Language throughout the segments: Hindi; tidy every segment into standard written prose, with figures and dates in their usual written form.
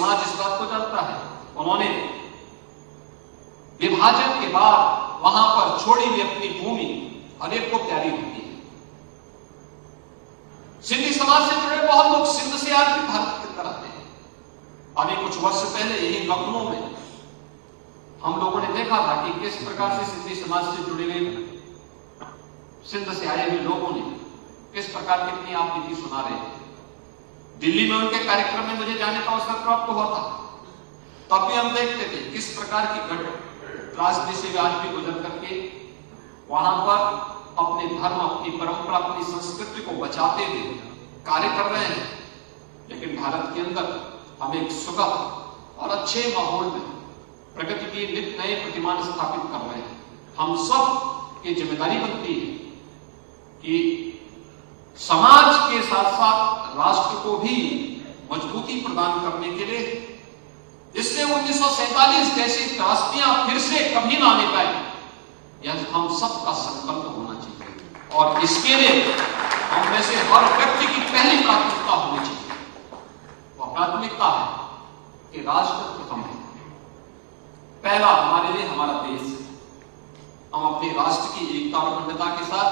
समाज इस बात को जानता है। उन्होंने विभाजन के बाद वहां पर छोड़ी हुई अपनी भूमि हर एक को प्यारी होती है। सिंधी समाज से जुड़े बहुत लोग सिंध से आज भी भारत के अंदर आते हैं। अभी कुछ वर्ष पहले यही लखनऊ में हम लोगों ने देखा था कि किस प्रकार से सिंधी समाज से जुड़े हुए सिंध से आए हुए लोगों ने किस प्रकार की अपनी आप नीति सुना रहे थे। दिल्ली में उनके कार्यक्रम में मुझे जाने का अवसर प्राप्त हुआ था। तब भी हम देखते थे किस प्रकार की रास्ते से आज भी गुजर करके वहां पर अपने धर्म, अपनी परंपरा, अपनी संस्कृति को बचाते हुए कार्य कर रहे हैं। लेकिन भारत के अंदर हम एक सुगम और अच्छे माहौल में प्रगति के नित नए प्रतिमान स्थापित कर रहे हैं। हम सब की जिम्मेदारी बनती है कि समाज के साथ साथ राष्ट्र को भी मजबूती प्रदान करने के लिए, जिससे 1947 जैसी त्रासदियां फिर से कभी ना आने पाए, यह हम सबका संकल्प होना चाहिए। और इसके लिए हम में से हर व्यक्ति की पहली प्राथमिकता होनी चाहिए। वह प्राथमिकता है कि राष्ट्र प्रथम है। पहला हमारे लिए हमारा देश है। हम अपने राष्ट्र की एकता और अखंडता के साथ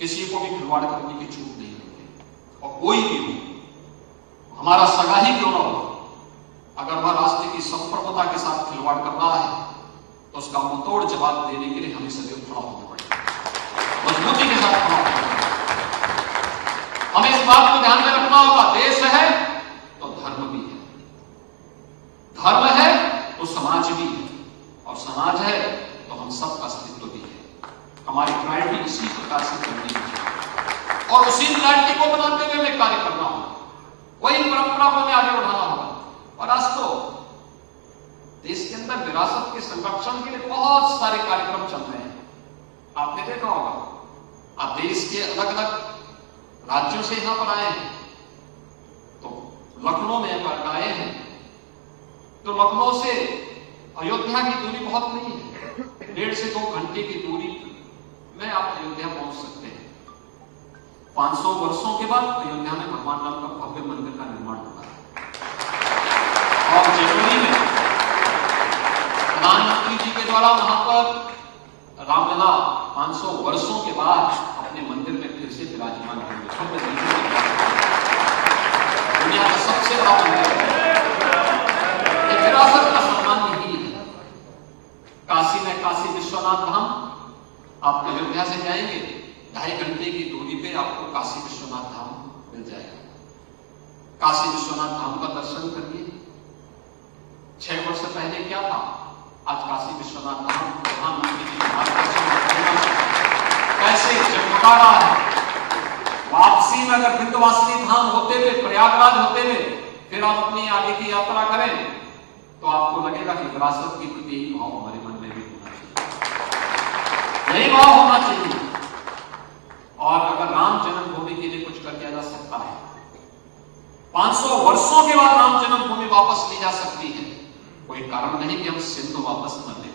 किसी को भी खिलवाड़ करने की छूट नहीं देते। और कोई भी हो, हमारा सगा ही क्यों ना हो, अगर वह राष्ट्र की संप्रभुता के साथ खिलवाड़ कर रहा है तो उसका मुंहतोड़ जवाब देने के लिए हमें सदैव खड़ा होना पड़ेगा, मजबूती के साथ खड़ा होना पड़ेगा। हमें इस बात को ध्यान में रखना होगा, देश है तो धर्म भी है, धर्म है तो समाज भी है, और समाज है तो हम सबका अस्तित्व भी है। हमारी प्रायोरिटी इसी प्रकार से करनी चाहिए और उसी प्रायोरिटी को बनाते हुए हमें कार्य करना होगा। वही परंपरा को हमें आगे बढ़ाना होगा। और आज तो देश के अंदर विरासत के संरक्षण के लिए बहुत सारे कार्यक्रम चल रहे हैं। आपने देखा होगा, आप देश के अलग अलग राज्यों से यहां पर आए हैं, तो लखनऊ में अगर आए हैं तो लखनऊ से अयोध्या की दूरी बहुत नहीं है। 1.5 से 2 घंटे की दूरी में आप अयोध्या पहुंच सकते हैं। 500 वर्षों के बाद अयोध्या में भगवान राम का भव्य मंदिर का निर्माण हुआ है। और जनवरी में प्रधानमंत्री जी के द्वारा वहां पर रामलला 500 वर्षों के बाद अपने मंदिर में फिर से विराजमान होंगे। दुनिया का सबसे बड़ा मंदिर है। विरासत का सम्मान यही है। काशी में काशी विश्वनाथ धाम, आप अयोध्या से जाएंगे 2.5 घंटे की दूरी पे आपको काशी विश्वनाथ धाम मिल जाएगा। काशी विश्वनाथ धाम का दर्शन करिए। 6 वर्ष पहले क्या था, आज काशी विश्वनाथ धाम प्रधानमंत्री जी के मार्गदर्शन कैसे जगमगा रहा है। वापसी में अगर विंध्यवासिनी धाम होते हुए, प्रयागराज होते हुए फिर आप अपनी आगे की यात्रा करें तो आपको लगेगा कि विरासत के प्रति यही भाव हमारे मन में भी होना चाहिए, यही भाव होना चाहिए। और अगर राम जन्मभूमि के लिए कुछ कर दिया जा सकता है, 500 वर्षों के बाद राम जन्मभूमि वापस ली जा सकती है, कोई कारण नहीं कि हम सिंध वापस न ले।